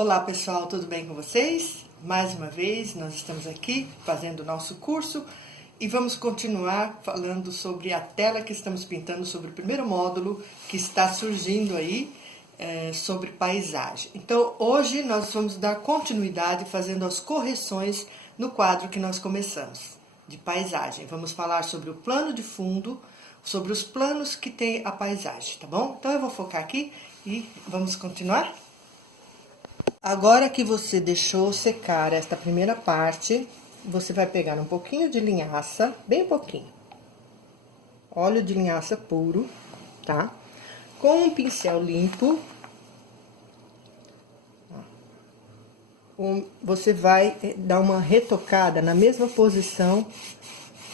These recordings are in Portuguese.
Olá pessoal, tudo bem com vocês? Mais uma vez nós estamos aqui fazendo o nosso curso e vamos continuar falando sobre a tela que estamos pintando sobre o primeiro módulo que está surgindo aí sobre paisagem. Então hoje nós vamos dar continuidade fazendo as correções no quadro que nós começamos, de paisagem. Vamos falar sobre o plano de fundo, sobre os planos que tem a paisagem, tá bom? Então eu vou focar aqui e vamos continuar? Agora que você deixou secar esta primeira parte, você vai pegar um pouquinho de linhaça, bem pouquinho, óleo de linhaça puro, tá? Com um pincel limpo, você vai dar uma retocada na mesma posição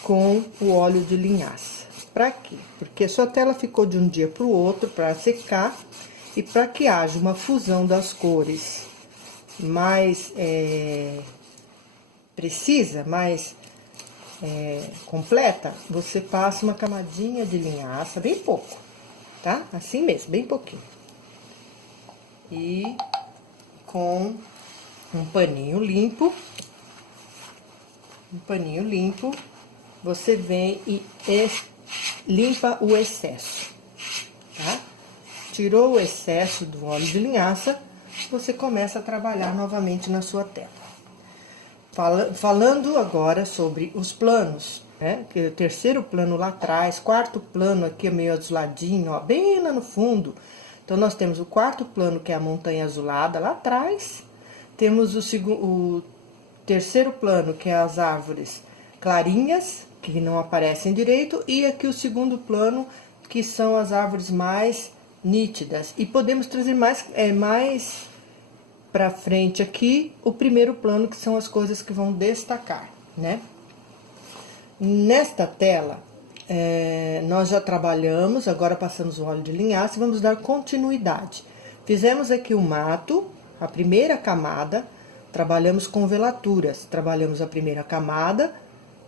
com o óleo de linhaça. Pra quê? Porque a sua tela ficou de um dia para o outro para secar e para que haja uma fusão das cores mais precisa, mais completa, você passa uma camadinha de linhaça, bem pouco, tá? Assim mesmo, bem pouquinho. E com um paninho limpo, você vem e limpa o excesso, tá? Tirou o excesso do óleo de linhaça, você começa a trabalhar novamente na sua tela. Falando agora sobre os planos, né? Que o terceiro plano lá atrás, quarto plano aqui meio azuladinho, ó, bem lá no fundo. Então, nós temos o quarto plano, que é a montanha azulada lá atrás. Temos o terceiro plano, que é as árvores clarinhas, que não aparecem direito. E aqui o segundo plano, que são as árvores mais nítidas. E podemos trazer mais para frente aqui o primeiro plano, que são as coisas que vão destacar, né? Nesta tela, nós já trabalhamos, agora passamos o óleo de linhaça e vamos dar continuidade. Fizemos aqui o mato, a primeira camada, trabalhamos com velaturas, trabalhamos a primeira camada,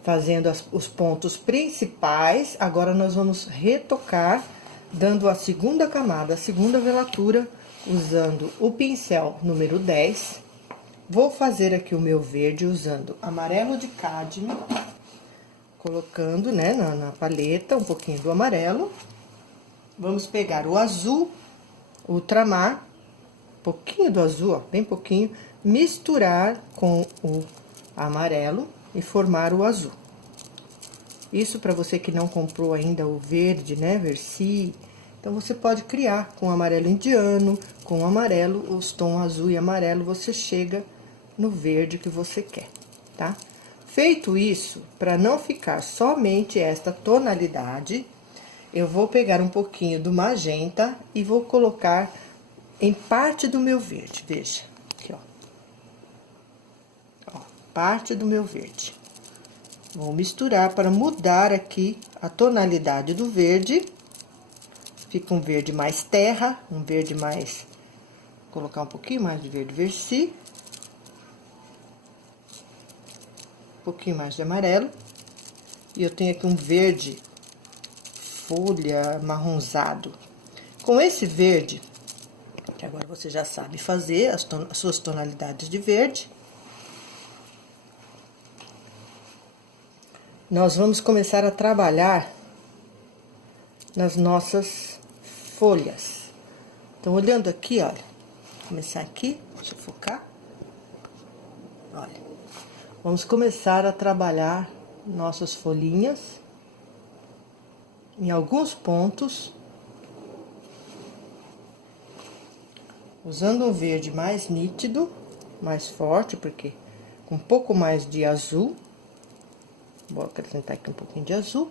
fazendo os pontos principais. Agora nós vamos retocar, dando a segunda camada, a segunda velatura, usando o pincel número 10. Vou fazer aqui o meu verde usando amarelo de cádmio, colocando, né, na paleta um pouquinho do amarelo. Vamos pegar o azul ultramar, pouquinho do azul, ó, bem pouquinho, misturar com o amarelo e formar o azul. Isso para você que não comprou ainda o verde, né, Versi. Então, você pode criar com amarelo indiano, com amarelo, os tons azul e amarelo, você chega no verde que você quer, tá? Feito isso, para não ficar somente esta tonalidade, eu vou pegar um pouquinho do magenta e vou colocar em parte do meu verde, veja, aqui, ó, parte do meu verde. Vou misturar para mudar aqui a tonalidade do verde. Fica um verde mais terra, um verde mais... Vou colocar um pouquinho mais de verde Versi. Um pouquinho mais de amarelo. E eu tenho aqui um verde folha marronzado. Com esse verde, que agora você já sabe fazer as suas tonalidades de verde, nós vamos começar a trabalhar nas nossas folhas. Então, olhando aqui, olha, vou começar aqui, deixa eu focar. Olha, vamos começar a trabalhar nossas folhinhas em alguns pontos, usando um verde mais nítido, mais forte, porque com um pouco mais de azul. Vou acrescentar aqui um pouquinho de azul.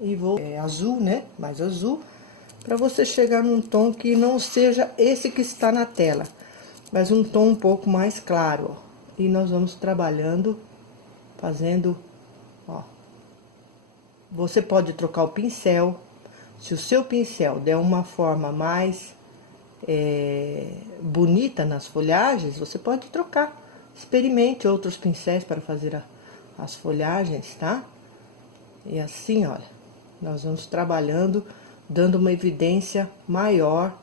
E vou azul, né? Mais azul, para você chegar num tom que não seja esse que está na tela, mas um tom um pouco mais claro, ó. E nós vamos trabalhando, fazendo, ó. Você pode trocar o pincel. Se o seu pincel der uma forma mais bonita nas folhagens, você pode trocar. Experimente outros pincéis para fazer as folhagens, tá? E assim, olha, nós vamos trabalhando, dando uma evidência maior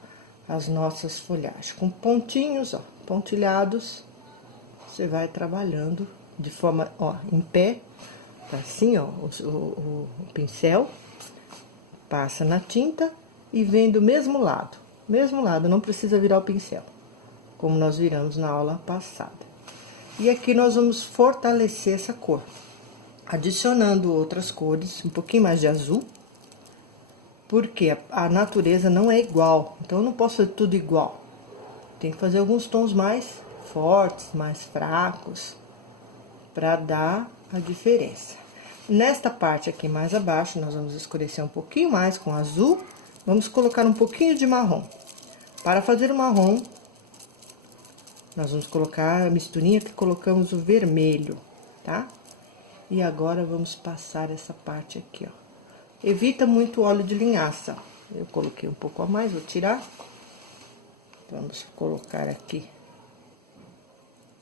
às nossas folhagens. Com pontinhos, ó, pontilhados, você vai trabalhando de forma, ó, em pé, tá assim, ó, o pincel, passa na tinta e vem do mesmo lado, não precisa virar o pincel, como nós viramos na aula passada. E aqui nós vamos fortalecer essa cor, adicionando outras cores, um pouquinho mais de azul, porque a natureza não é igual, então eu não posso fazer tudo igual. Tem que fazer alguns tons mais fortes, mais fracos, para dar a diferença. Nesta parte aqui mais abaixo, nós vamos escurecer um pouquinho mais com azul, vamos colocar um pouquinho de marrom. Para fazer o marrom, nós vamos colocar a misturinha que colocamos o vermelho, tá? E agora vamos passar essa parte aqui, ó. Evita muito óleo de linhaça. Eu coloquei um pouco a mais, vou tirar. Vamos colocar aqui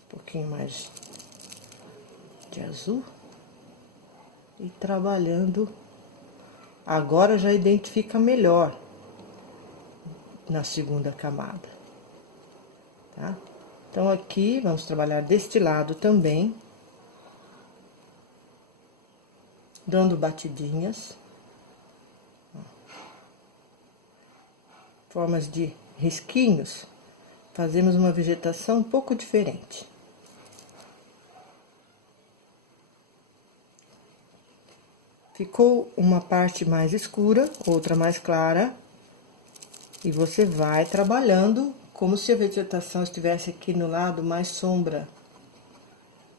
um pouquinho mais de azul. E trabalhando. Agora já identifica melhor na segunda camada, tá? Então, aqui, vamos trabalhar deste lado também. Dando batidinhas. Formas de risquinhos. Fazemos uma vegetação um pouco diferente. Ficou uma parte mais escura, outra mais clara. E você vai trabalhando como se a vegetação estivesse aqui no lado mais sombra.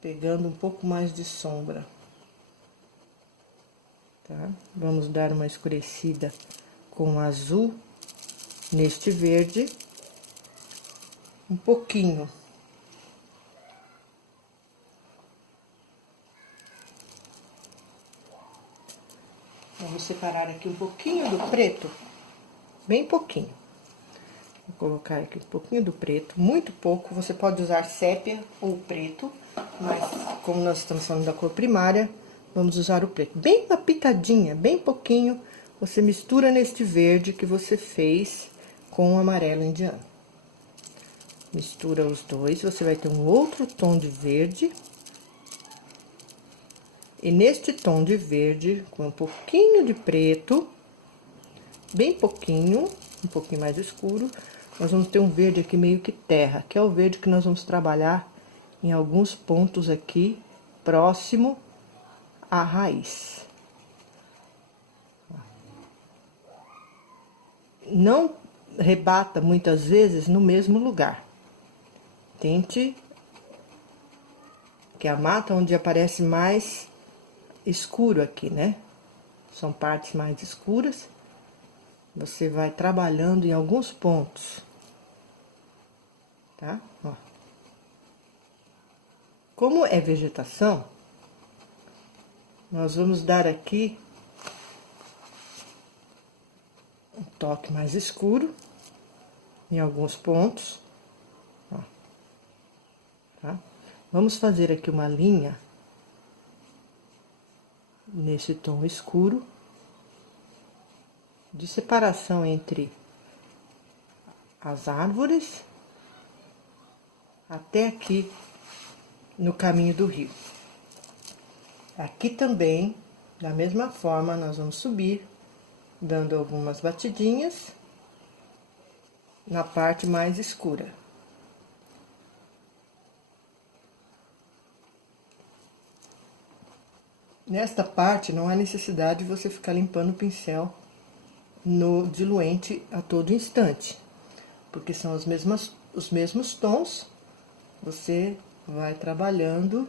Pegando um pouco mais de sombra. Tá? Vamos dar uma escurecida com azul neste verde. Um pouquinho. Vamos separar aqui um pouquinho do preto, bem pouquinho. Vou colocar aqui um pouquinho do preto, muito pouco. Você pode usar sépia ou preto, mas como nós estamos falando da cor primária, vamos usar o preto. Bem uma pitadinha, bem pouquinho, você mistura neste verde que você fez com o amarelo indiano. Mistura os dois, você vai ter um outro tom de verde. E neste tom de verde, com um pouquinho de preto, bem pouquinho, um pouquinho mais escuro, nós vamos ter um verde aqui meio que terra, que é o verde que nós vamos trabalhar em alguns pontos aqui, próximo à raiz. Não rebata muitas vezes no mesmo lugar. Tente que a mata onde aparece mais escuro aqui, né? São partes mais escuras. Você vai trabalhando em alguns pontos. Tá? Ó. Como é vegetação, nós vamos dar aqui um toque mais escuro em alguns pontos. Ó. Tá? Vamos fazer aqui uma linha nesse tom escuro, de separação entre as árvores até aqui no caminho do rio. Aqui também, da mesma forma, nós vamos subir, dando algumas batidinhas na parte mais escura. Nesta parte, não há necessidade de você ficar limpando o pincel no diluente a todo instante, porque são os mesmos tons, você vai trabalhando.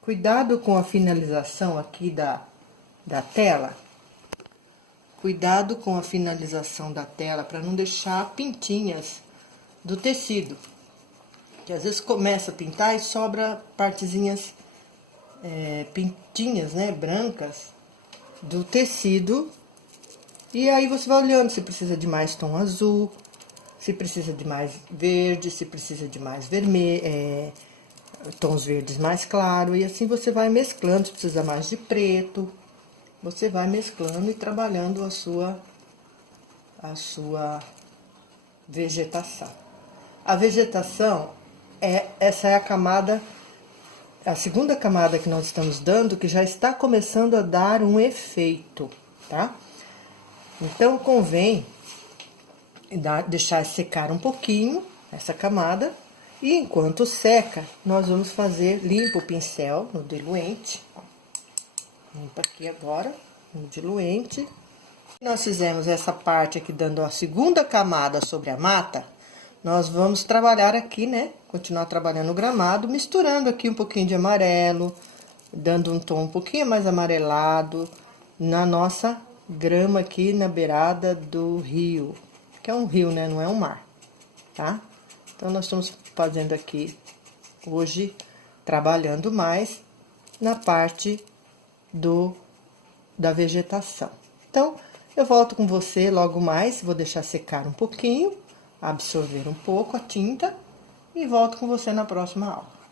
Cuidado com a finalização aqui da tela, cuidado com a finalização da tela para não deixar pintinhas do tecido, que às vezes começa a pintar e sobra partezinhas pintinhas, né, brancas do tecido. E aí você vai olhando se precisa de mais tom azul, se precisa de mais verde, se precisa de mais vermelho, tons verdes mais claros, e assim você vai mesclando. Se precisa mais de preto, você vai mesclando e trabalhando a sua vegetação. A vegetação, essa é a camada, a segunda camada que nós estamos dando, que já está começando a dar um efeito, tá? Então, convém deixar secar um pouquinho essa camada. E enquanto seca, nós vamos limpa o pincel no diluente. Limpa aqui agora, no diluente. Nós fizemos essa parte aqui, dando a segunda camada sobre a mata. Nós vamos trabalhar aqui, né? Continuar trabalhando o gramado, misturando aqui um pouquinho de amarelo, dando um tom um pouquinho mais amarelado na nossa grama aqui na beirada do rio. Que é um rio, né? Não é um mar, tá? Então, nós estamos fazendo aqui, hoje, trabalhando mais na parte da vegetação. Então, eu volto com você logo mais, vou deixar secar um pouquinho, absorver um pouco a tinta e volto com você na próxima aula.